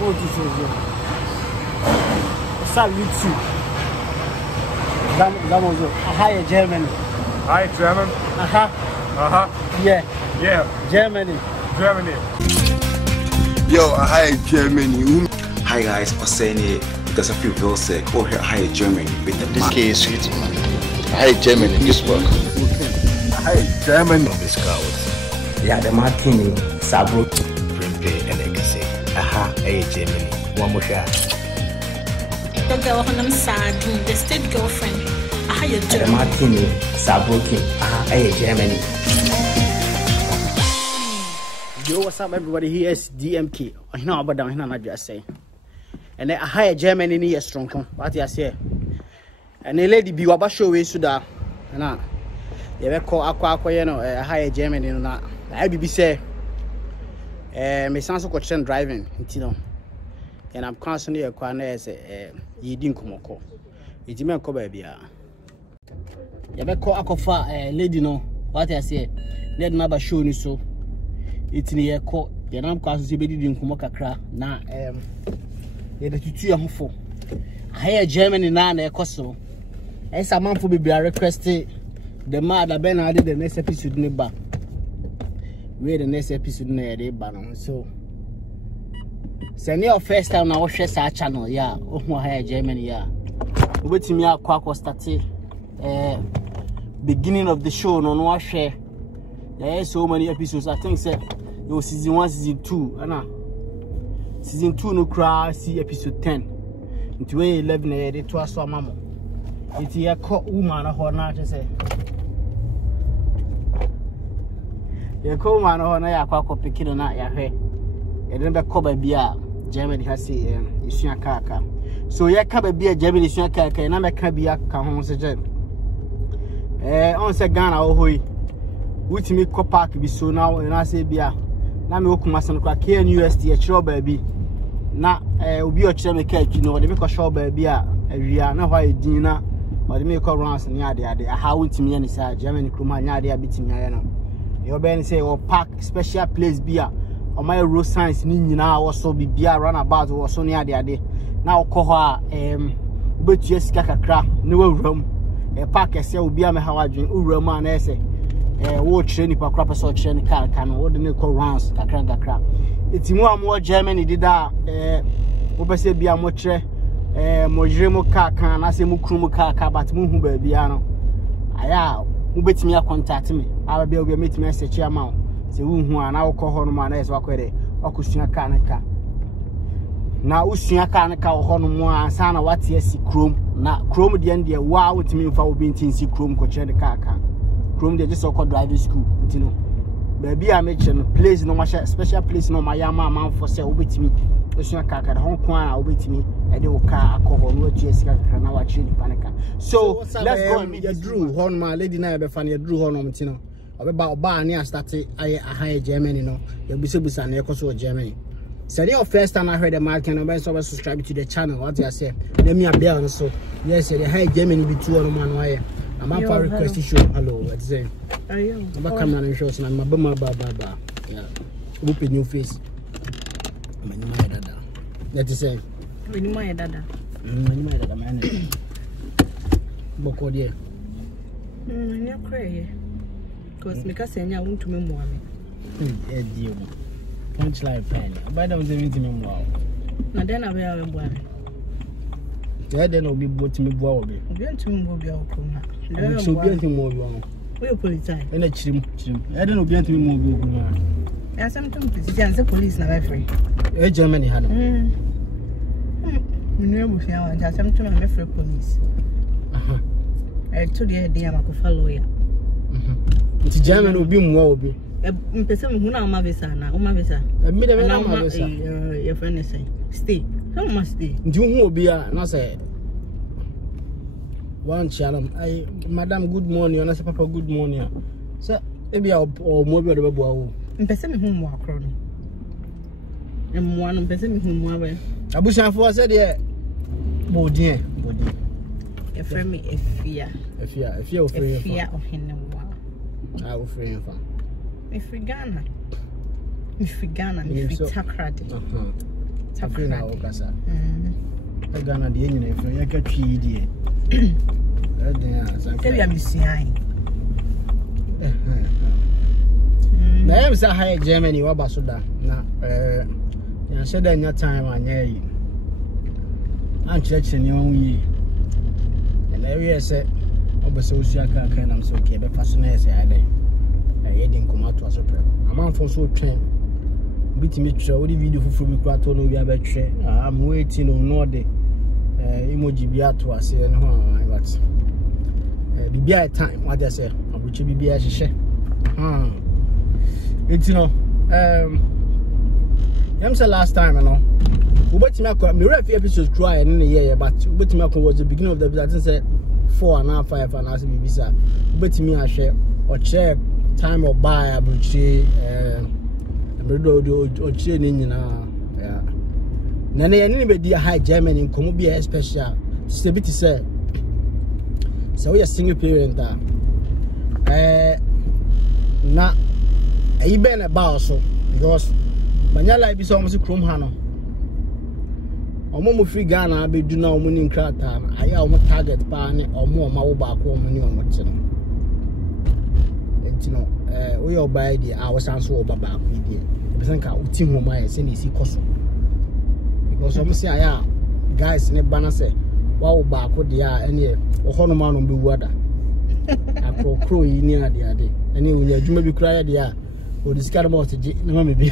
What is it? Start with you. That was hi Germany. Hi German. Yeah. Yeah. Germany. Yo, hi Germany. Hi guys, I'm saying it because I feel real sick. Oh, here, hi Germany with the this case is sweet. Hi Germany, this work. Hi Germany. This crowd. Yeah, the martini, Sabro. Prempeh and I can say, aha, hey Germany. One more shot. The girl on them sad, the state girlfriend. Aha, you The martini, Sabro. Aha, hey Germany. Yo, what's up, everybody? Here is DMK. I know about down here, not just saying. And then I hire Germany in here strong. What you say? And the lady be about show way suda. And you will call aqua, you know, I hire Germany in that. I be say, my son's question driving, you know. And I'm constantly a corner as you didn't come call. It's me call baby. You will call aqua, lady, no. What I say? Let me show you so. It's near court. The name causes you didn't come kakra. Na the tutu amfo. I Germany na na ekoso. Esa man for be request the man that Ben added the next episode ne ba. We the next episode na dey ba no. So send your first time na wo hwe sa channel ya. Ohu I Germany ya. Obetimi akwa start beginning of the show no no share. There are so many episodes. I think say it was season 1, season 2, and season 2 no cry see episode 10. Into 11 they to us mama. It's a call woman or not to say. You call man or na yakwa picking on that ya hair. You remember cover beer Germany has say is your kaka. So ya cover beer Germany is your kaka and I can be a can say on say Ghana oh hoy. Which me co park be so now and I say beer. Na me okuma san kwa KNUST a chiro baby na obi o kire me ka atwi no de me ko show baby a awia na why din na o de me ko runs ne ade aha wontimi ne sa Germany kroma nya ade abitimi aye na e obe ni say o park special place bia o my road signs ni nyina wo so bibia run about wo so ne ade na okọ ho a obetu esika kakra ne wawuram park ese obi a me ha wadwen uwuram a na ese wo training pa crap so training car can wo de me ko rounds kakra eti mu am wo Germany dida wo be se bia mo tre mo jire mo car kan na se mu kru mo car but mu hu ba bia no aya wo betimi a contact me aba bia obi metimi a search am se wo hu ana wo ko ho no ma na ese wakwere okusua car na usua car na ka ho no mo ansa na wate asi krom na krom de en de wa wo timi mfa wo bintin si krom ko chere de car Chrome they just called driving school, you know. Baby, I mentioned place no much special place no my man for sale with me. The car Hong Kong with me. I do car alcohol no Jessica can now actually panica. So let's go and meet you drew horn my lady na be fan you drew horn on tino. About bar near started I hire Germany no. You be so busan e Germany. So the first time I heard the market and so subscribe to the channel. What I say? Let me a bell so yes the high Germany be 2 on man why. I'm up for request show. Hello, what's that? I'm back coming on shows and I'm a bummer baba. Yeah. Open your face. Many my dada. That is saying. Many my dada. Many my dada man. Boko dear. You're crazy. Because me say I want to me more. Dear. Punch like pen. But I was even to me more. Now then I will be. Yeah, then I'll be bought to me. Boy, be to me. So be anything more. We are police. And a chim. I don't know be anything more. There's something to police now free. Germany had we know and has something to free police. I told you the akufo-addo ya. It's German will be more. Person who now my visa na visa. Me the my visa. Your friend say stay. How must stay? Do who be no say one shalom. I madam good morning, and I say papa good morning. So maybe or more be the babu. Person who more crowd. And one person who more. Abushan for said yeah. Body. A friend me a fear of him. I will free him. If we Ghana, if we Takrade. Afei na okasa. Ghana de nyina efe ya ka twi die. Tell me sian. Na em sa high Germany wa basoda na ya sheda nya time anya yi. An church ni won yi. Na area say obese osu aka aka na so ke be faso na ese ade. E din komato aso pre. Amanfo so twen bitimi twa odi video fufu bi kwa to no bi abetwe. Am waiting no de emoji bi ato ase ne ho what. Bibia time what they say abuche bibia hihye it's yam say last time ubetimi akwa me ref episode try and year but ubetimi akwa was the beginning of the episode I think say 4 and 5 and as bibisa ubetimi ahwe o check time of buy abuche o che ni nyina na na ye be di high Germany nkomo bi special se biti say so we are single parent na e been about so because banyala bi so almost chrome ha no omo free Ghana be do na omo ni nkrata na aya omo target pa ne omo ma wo ba ko omo ni omo ti no entino we obai dia a wo san so wo ba ba ko dia be san ka uti ho ma ye se ni si koso because omo si aya guys ne bana se wow ba ko dia ene ohono ma no be wuada akro yi ni ade ene unya adwuma bi kura ya dia o discard mo oteje na mama bi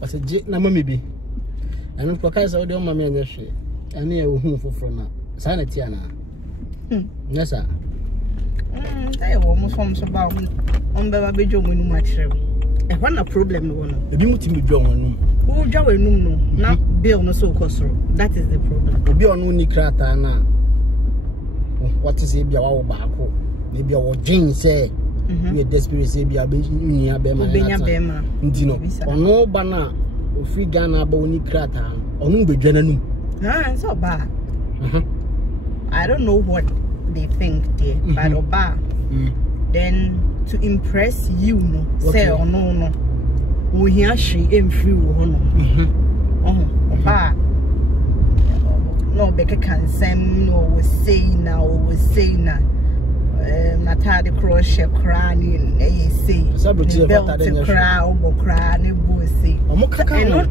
oteje na mama bi ene ko kai sa o de o mama anya hwe ene e hu foforo na sa na tia na nesa dai wo mo so ba on be ba bejo mo nu ma kire e ho na problem no no ebi mutimi dwo wonum who jaw enum no na bill no so kosoro that is the problem obi onu ni krata na what is bia wa ba ko na bia wo dwen say we desperate say bia be nyia be ma na ndino ono ba na ofri Ghana ba oni krata onu bedwa nanum so ba I don't know what they think there but oba then to impress you no say or no we hear she free wo no oba no be can sem no we say now mata de crochet cra ni e say belt cra obo cra ni bo say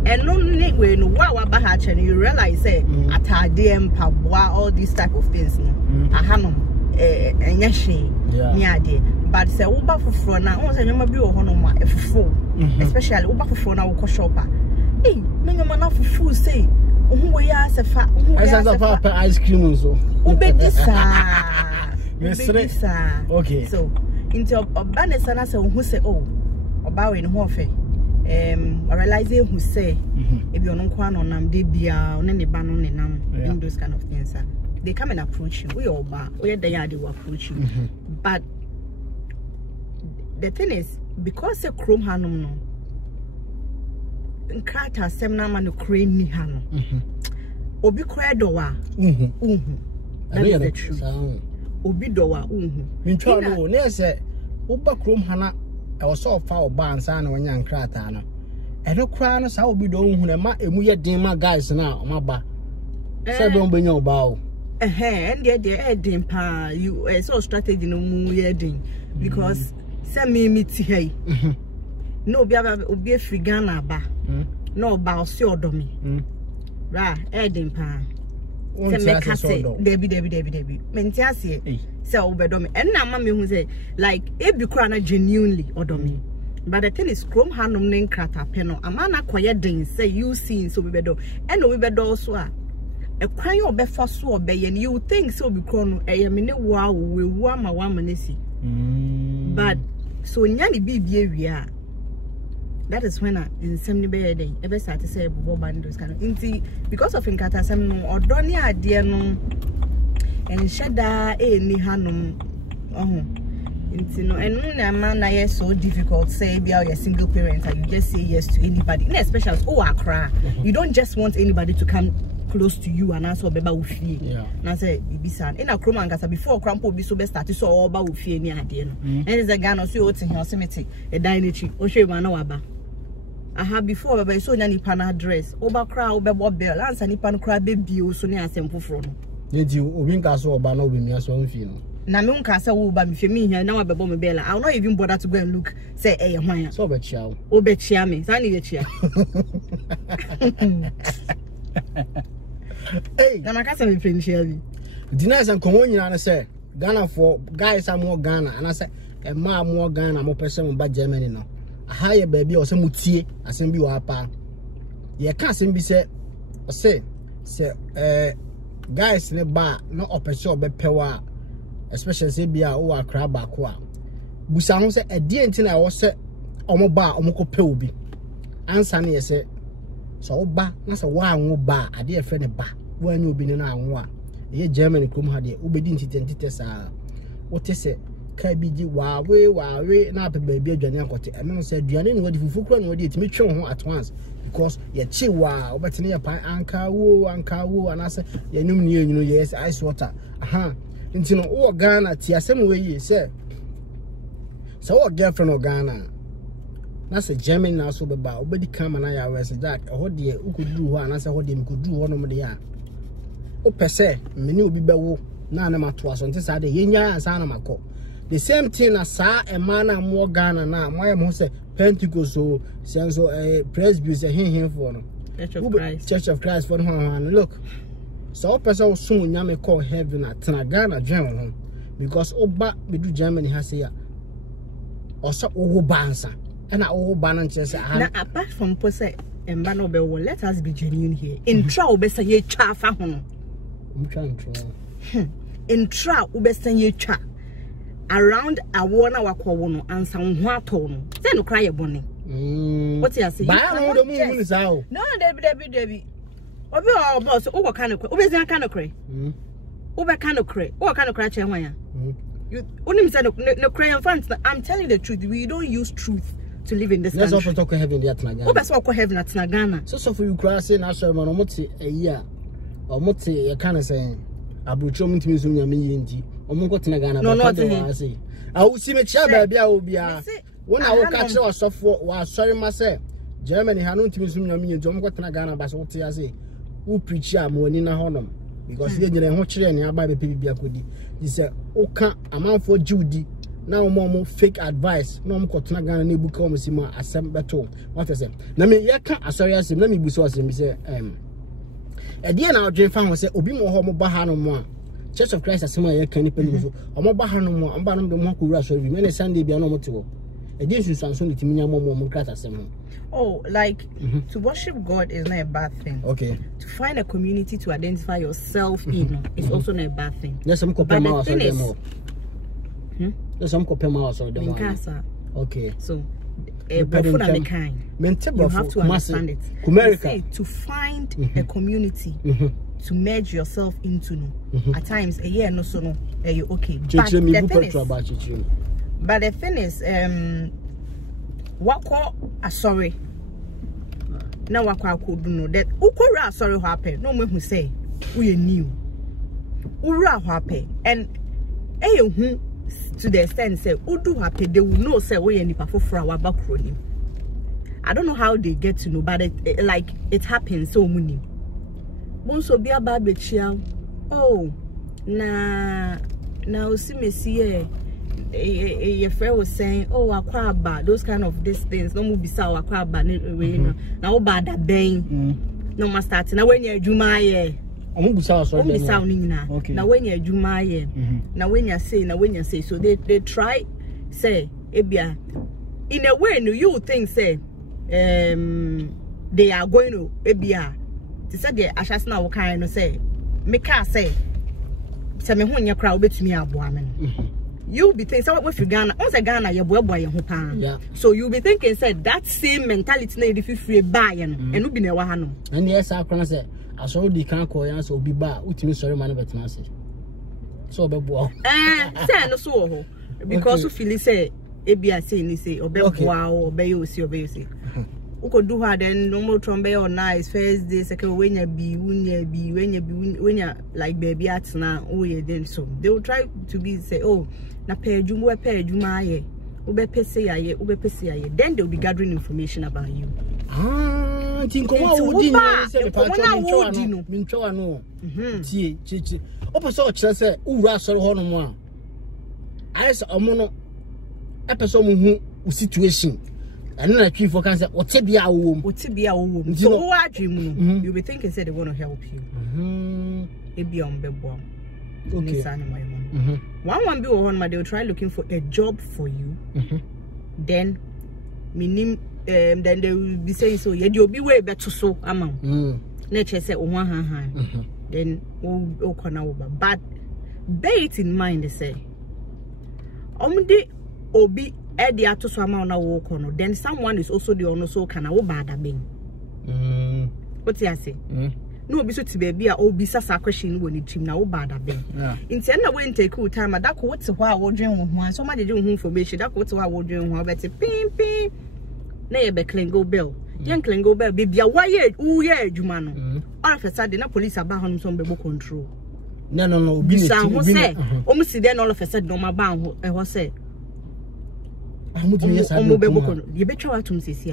and no we no wa ba ha che you realize say atade empaboa all these type of things no aha no enya hwe ni ade but say wo ba foforo na won say nyama bi wo ho no ma efofo especially wo ba foforo na wo ko shopper me nyama na fofo say ohu we ya sefa ice cream so ubedisa okay so into obanesa na say ohu say oba we no ho fe I realize who say if you don't know nam de bia on ne ba no ne nam in those kind of things they come and approach you we all ba we the yard will approach you but the thing is because the chrome hanum no nkrata sem na ma no crane ni ha no obi kra do wa that is the truth obi do wa ntwa no ne say oba chrome hana e was so fa oba ansa na wanya nkrata no e no kra no sa obi do hu na ma emu ye din ma guys na o ma ba say don benya oba o and there din pa you so strategy no mu ye din because say me ti hey no obi free Ghana ba no ba o si odomi ra din pa say me ka say debi menti ase say obedomi and na ma me hu say like e bi kura na genuinely odomi but the thing is chrome hanum ne nkrata pe no amana koye din say you see so bebedo and no bebedo so a ekwan yo befa so obeye you think so obi kro no eye me ne wa we wu ama wa manesi but so nyani bibie wi that is when in some be day ever start to say bobo bandos kind of because of nkata sem no odoni ade no en sheda ni hanum no and no man na yes so difficult say be a single parent and you just say yes to anybody in especially Accra you don't just want anybody to come close to you and also beba ufie na say ibisan in Accra ngasa before crampo bi so be start so oba ufie ni ade no and is a Ghana so o tin he o semete e dan ni chi o hwe ma na waba aha before baba so nya nipa na address oba kra obebo bell answer nipa no kra bebi o so ne asem foforo no yedi obi nka so oba na obi mi aso mfi no na me nka say wo ba me fe me hia na wabebo me bell I will not even bother to go and look say eh hwan so be chia o be chia me say na ye chia hey na maka say me friend chia bi denies and komo nyina na say Ghana for guys are more Ghana and I say e ma more Ghana mo person ba Germany no aha ye baby o say mutie asem bi wa pa ye ka asem bi say o say guys ne ba no opese obepewa especially say bia o akra ba ko a busa ho say ade enti na wo say omo ba omo ko pe obi ansa ne ye say so ba na say wa anwo ba ade e fe ne ba wa anwo obi ne na anwo a ye Germany krom ha de obedi ntitentite sa wote say ka bi gi wawe na pe ba bi adwane akote eno say aduane ne wodi fufu kura ne wodi etimi twe ho at once because ye chi wa obetene ye pan anka wo anase ye nyum ne nyunu yes ice water aha nti no wo Ghana ti asem we yi say so wo girlfriend o Ghana na say Germany na so be ba obedi kama na ya we say that ho de ukuduru ho anase ho de mkuduru ho no mo de ya o pese meni obi bewo na na mato aso nti sa de yenya ansa na makọ the same thing na sa e man na mo Ghana na mo am say Pentecost so senso presby say hin for no Church of Christ for no look so person so nyame call heaven at na Ghana dwen ho because oba bedu Germany ha say ya oso owo bansa and owo banan che say na apart from pose emba no be wo let us be genuine here in try obesa ye twa fa ho in try obesa ye twa around awona wakwo no ansa ho ato no say no cry bone what you say ba no do mu sao no debi obi o boss o kan no obeza kan no cry obe kan no cry o kan no cry che hwan ya you only say no cry and fans I'm telling the truth we don't use truth to live in this country. Let's also talk heaven the Atna Ghana. Obe so ko heaven at Ghana. So for you cry say na so man omote a year omote ye kan say abrocho mutimi so nyame yenti omo ko tena Ghana ba ka say awusi me chia ba bia obia wona wo ka kire osofo wa sorry ma say Germany ha no ntimi so nyame yenti omo ko tena Ghana ba so wote ya say wo preach am woni na honom because ye nyere ho kire ne aba be bibia kodi di say o ka amanfo Judi na omo fake advice na omo ko tena Ghana na ebuka omo sima asem beto what say na me ye ka asori asem na me buso asem bi say dia na odwen fa ho say obi mo ho mo ba ha no mo a Church of Christ asema ye kan ni pelu so omo ba ha no mo amba no de mo akowura so bi me ne Sunday bia no mo te ho dia susanso ni timinya mo krata asem. Oh, like to worship God is not a bad thing. Okay. To find a community to identify yourself in is also not a bad thing. Yes, some but the thing is, there's some copema so the okay. So you have to understand it. Say, to find a community to merge yourself into at times a year no so no okay. But the thing is what call a sorry now what could know that ukora sorry happen no one who say we new ura happen and who to the extent say udu happy they will know say we any for our background. I don't know how they get to know, but it happens so many. Bonso be about the oh now see me see your friend was saying, oh, akwaba, those kind of these things. No more be saw akwaba. Now bad that bang. No more starting. Now when you're Jumaye, I'm be sounding now. Now when you're Jumaye, now when you say, so they try say, ebia. In a way, no, you think say, they are going to ebia. To say the ashasna will kind of say, make us say, me when you crowd bet me a woman. You'll be thinking, so what you Ghana? Once a Ghana, your boy, yeah. So you'll be thinking, said that same mentality, if you free buying and you be never hand. And yes, I can say, I saw the can't call you, so be bad, which means sorry, man, but Nancy. So, but wow, and so because you feel say, ABI say, obey wow, obey you see. Who could do her then no more trombe or nice first day, second when you like baby at now, oh yeah, then so they will try to be say, oh, na pay juma ye, ube pese ye, then they'll be gathering information about you. Tinko wodi no mintwa no tie opeso kire se uwura asoro ho no mo a ayesa omo no epeso mo hu situation and na twifo kan say otebia awom so who are dream no you be thinking say they want to help you e be on bebo okay one be on ma they will try looking for a job for you then minim then they will be saying so you be way better so amount nature say then o corner over but bear it in mind they say omde obi e dia to so amount na wo kono then someone is also the ono so kana wo bad ben what you say no obi so ti baby a obi sasa question wo ni tim na wo bad ben inti na we take cool time that ko what ho a wo dwen ho so ma jeje ho information that ko what ho a wo dwen ho bet pim na ye be clingo bell yen clingo bell bibia waye uye adwuma no on fesa de na police aba ho so mbebo control no obi ne ti obi o si de na all of a sudden no ma ba ho e ho say you be try to see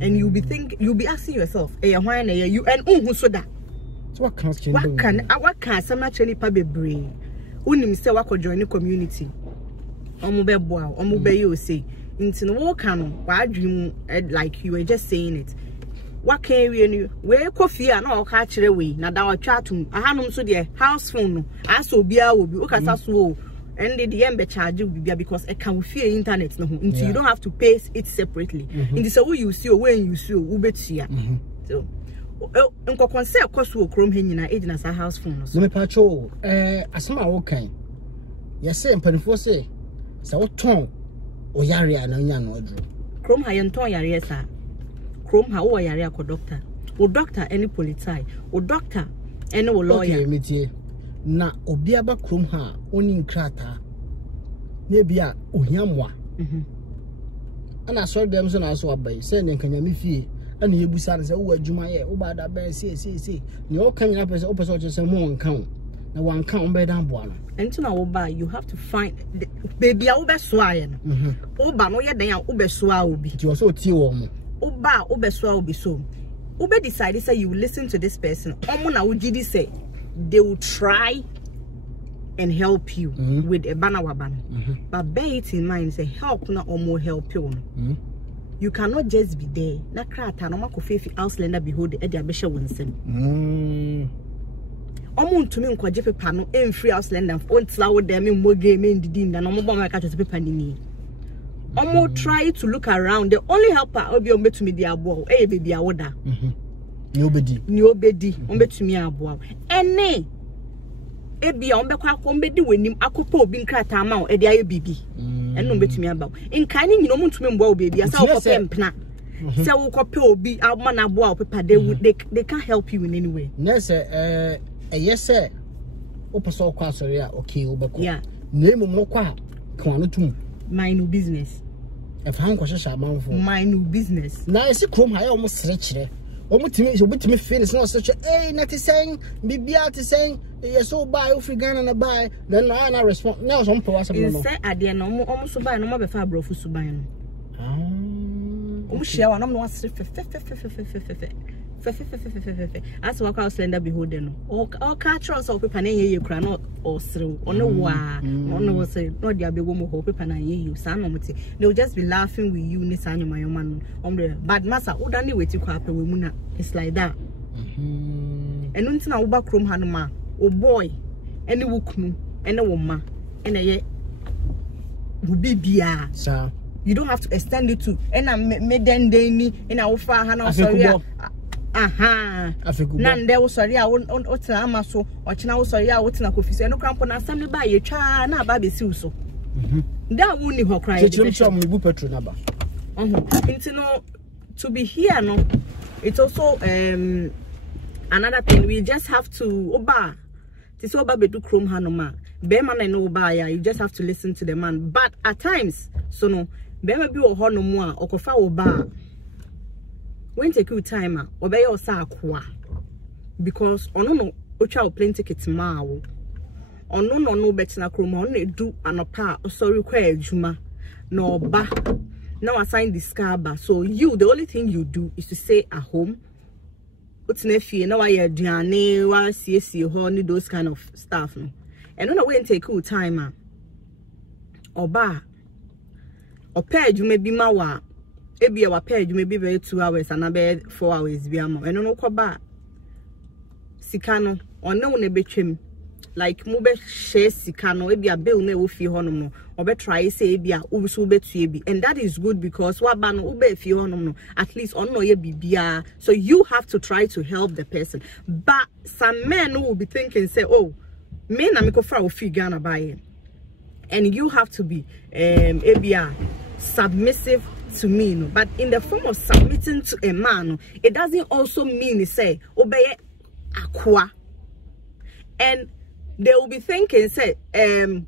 and you'll be asking yourself why na you and who so that so what can some actually pa bebre unim say wa ko join the community omo be boa omo be you say into no can wa dream like you were just saying it what can we coffee na o ka kire we na da o twatum ahanom so de house phone no aso bia obi o kasa so and the end charge you because it can fear internet no until you don't have to pay it separately in the way you see when you see ubetia so nko konse cost wo krom he nyina age na sa house phone so me pa cho asema wo kan ye say mpanifo say sa wo ton o yare ana nya no adru krom ha ye ton yare sa krom ha wo yare akọ doctor o doctor any politai o doctor any wo lawyer okay metie na obi aba krom ha oni nkrata na bia ohiamwa ana so dem so na so abai say ne nkanya me fie ana yebusa na say wo adwuma ye wo ba da ba see ne o kan nyina pese o pese o chese mo nkan na wan kan o be dan boa no enti na wo ba you have to find baby a wo be so aye no wo ba no ye dan a wo be so a obi ti o so tie wo mo wo ba wo be so a obi so wo be decide say you listen to this person omo na wo gidi say they will try and help you with a banner waban. But bear it in mind, say help na or more help you. You cannot just be there. Na krata no mako fefi Auslander behold the Edia Besha Winson. Omun to me nkwaje pepa no em free Auslander ontla wo dem mo game ndidi na no mo ba maka to pepa ni. Omo try to look around. The only helper obi ombe to me di abo e baby awoda. Ni obedi ombetumi aboa ene ebia ombekwa akombedi wenim akopa obi nkrata ama o ede aye bibi ene ombetumi aba nka ni nyino muntumi mboa obi asa okopa empna se wo kopa obi ama na aboa opepa they can't help you in any way nese yes opeso okwa asori a okay obeko na emum kwa kwano tum my new business if han kwahye amanfo my new business na ese krom ha ya omo sere kire obutimi finish no such na te saying bibia te saying so buy of Ghana na buy then na respond now some po whatsapp no say ade na omo so buy no mo be fa brofu so buy no omo share wa no no asre as waka Auslander behold no or catch us of paper na ye kura no osre ono wa ono wo say no dia be wo mo ho paper na ye sa no muti they will just be laughing with you ni sa nyoma yoma no bad massa oda ni weti kwa pe we mu na it's like that enu ntina wo ba krom ha no ma o boy ene wo kunu ene wo ma ene ye wo bibia sa you don't have to extend it to ena medendeni ena wo fa ha na sorry nande wo sorry a wo tena amaso o chena wo sorry a wo tena kofisi eno krampo na asam ba ye twa na ba be siw so da wo ni ho cry chechim chom bu petrol na ba no to be here no it's also another thing we just have to oba this oba be do chrome hanoma be man no oba ya you just have to listen to the man but at times so no be ma bi wo ho no mu a okofa oba when take you time obey your sakwa because ono no ocha plane ticket ma wo ono no betina kroma ono edu anopa sorry kwa adwuma na oba now assign the scarba. So you, the only thing you do is to stay at home. What's nephew? Now I see those kind of stuff. No? And when I wait take cool time, Oba, or pay you may be mawa. Ebi our pay you may be very 2 hours and about 4 hours. Be and no koba. Sikano or no nebetrim. Like mube share sikano ebi a bill ne ofi honom no obe try say ebi a ubusu betu ebi, and that is good because what ban ube fi honom no at least on no ye bibia. So you have to try to help the person. But some men will be thinking say, oh, me na me ko fra ofi Ghana buy, and you have to be ebi a submissive to me, no. But in the form of submitting to a man, no, it doesn't also mean say obey aqua. And they will be thinking, say,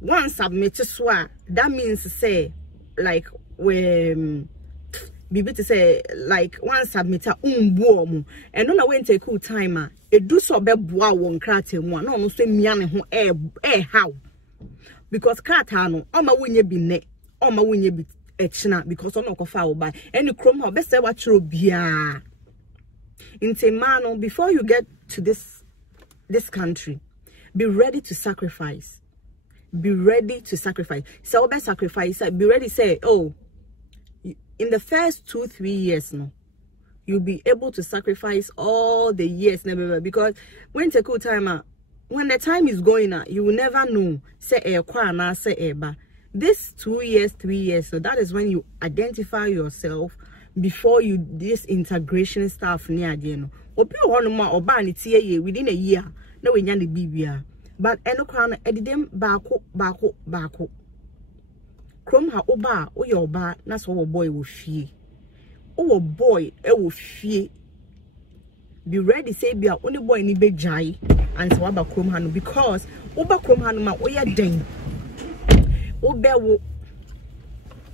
one submit to swear. That means say, like when Bibi to say, like one submitter warm. And on a way take cool timer. It do so be boa one crat one. No, say miane who how. Because catano, my win ye be ne, my win ye be etchna, because on no foul by any chrome how best say what you be. In mano, before you get to this country, be ready to sacrifice. Be ready to sacrifice. So be sacrifice. Be ready to say, oh, in the first 2-3 years, no, you'll be able to sacrifice all the years, never, because when take good time, when the time is going, you will never know. Say a say ba. This 2 years, 3 years, so that is when you identify yourself before you this integration stuff near the end. Obi one more or ban it within a year. No, we the Bibia, but eno crown edidem bako. Chrome ha oba o your ba that's what boy will fear. Oh boy, will fear. Be ready, say be only boy ni be jai and so about chrome hanu because oba chrome hanu ma oya den. Obe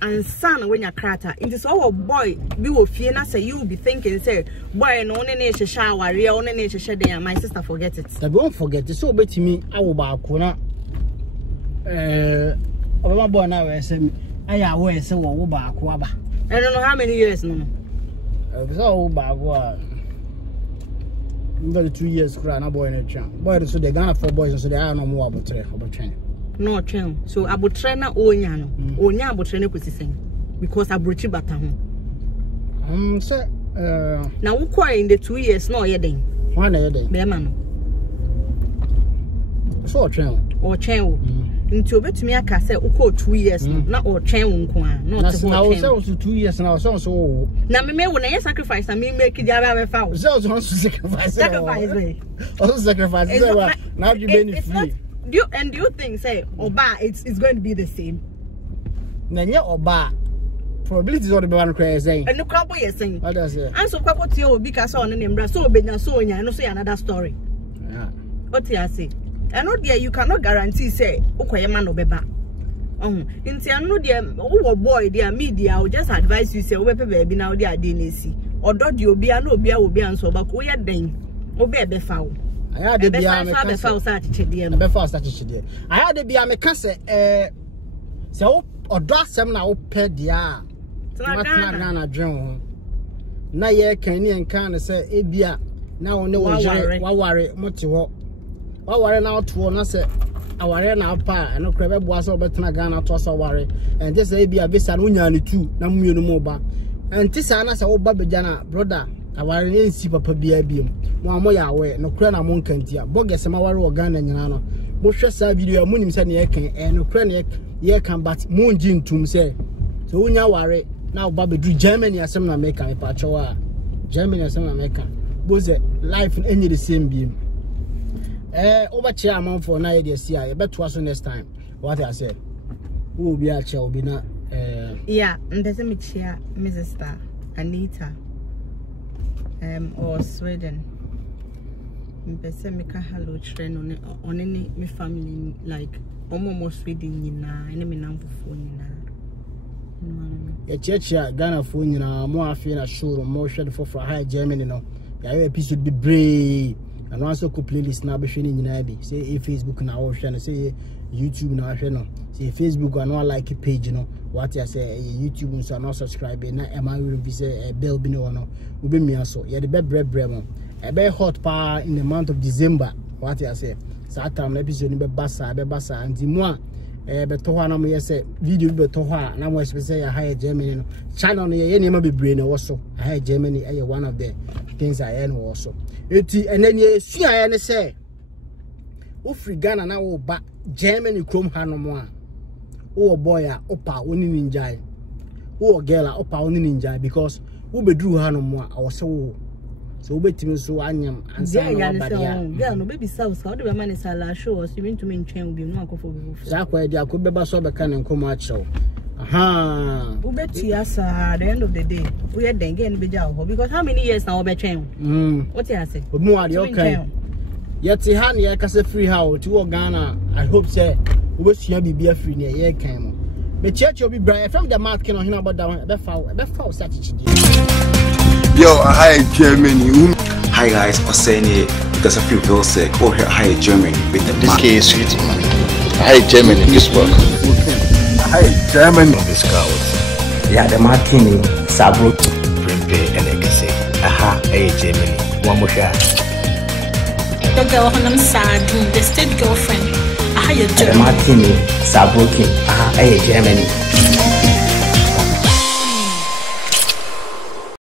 and son when you crater it is our boy be will fear na say you will be thinking say boy no only shower only share my sister forget it. I won't forget it. So bet me I will back na my boy now say I aware say wo back waba. I don't know how many years no. So back wa 2 years cry na boy na twa. Boy so the Ghana for boys so they are no more about 3 about 10. No train. So abutrena onya no. Onya abutrena kwesisen because abrochi bata ho. Say now we kwa in the 2 years no ye den. One ye den. Be man. So train. Or train wo. Nti obetumi aka say uko 2 years no na or train wo nko a. No te ho train. Now so 2 years now so na me wo na ye sacrifice na me make dia ba fa wo. So sacrifice. Sacrifice me. Also sacrifice. Now you benefit. Do you think say Oba it's going to be the same? Nanya Oba probability is the one crazy saying. And the crap you're saying. What does it? And so what you because on name so benya so nya no say another story. Yeah. What you say? And not there you cannot guarantee say okoye man obeba. Inti anu there wo boy there media I will just advise you say obepe baby now there dey odo de obi an obi a obi anso ba ko ye den obi ebe fa wo. I had the bia me can say I had the bia me can say so odo asem na wo pe dia na dwen na ye kan ni enkan say ebia na wo ne wo jere waware mote ho waware na oto na say aware na pa no kra be boa so betena Ghana to so ware and just say ebia visa no nya ne tu na mmienu mo ba antisa na say wo ba beja na brother aware ne nsi papa bia biem mo amo ya we no kra na mo nkantia boges ma ware wo Ghana nyina no mo hwe sa video amunim se ne ye kan no kra ne ye kan but mo nji ntum se so wonya ware na wo ba bedu Germany asem na America me pa chowa Germany asem na America boze life any the same biem over chair amount for na ye dey see I bet to next time what I say who be a chair obi na yeah ndese me chair Mrs. Star Anita or Sweden. Mpese me ka hello train on any me family like almost Sweden nyina ene me namfofo nyina. Ya checha Ghana fo nyina mo afi na show mo hwede for high Germany no. Ya episode be brave. and also ko playlist na be hwe ni nyina bi say Facebook na wo hwe no say YouTube na hwe no say Facebook and like page no what I say YouTube so no subscribe na e ma we be say bell bi no no we be mia so ye de be brebre mo e be hot pa in the month of December what I say so time episode ni be basa anti mo be to ho na mo ye say video be to ho na mo say ya high Germany no channel no ye ne ma be bre no wo so high Germany one of the things I know also eti enani sua ne say wo free Ghana na wo ba Germany krom ha no mo a wo boy a opa oni ninja wo girl a opa oni ninja because wo bedru ha no mo a wo se wo so wo betimi so anyam ansa na ba dia girl no baby south how do we manage sala show us you mean to me ntwen obi no akofo bi fu za kwa dia ko beba so be kan nkomo a chew aha wo beti asa at the end of the day we are then again be jaw because how many years now we be twen what you say obi mo ade okay yet ha na ye kase free how to wo Ghana I hope say we sua bibia free na ye kan mo me church obi bra from the mark ken on about that be fa such chidi Yo, hi Germany. Hi guys, I'm saying it because I feel real sick. Oh, here, hi Germany. With the This case is sweet, man. Hi, Germany, this work. Hi Germany. On this couch. Yeah, the martini, sabro. Prempe and ekase. Aha, hey, Germany. One more shot. The girl on sad, the state girlfriend. I had The martini, sabro king. Aha, hey, Germany.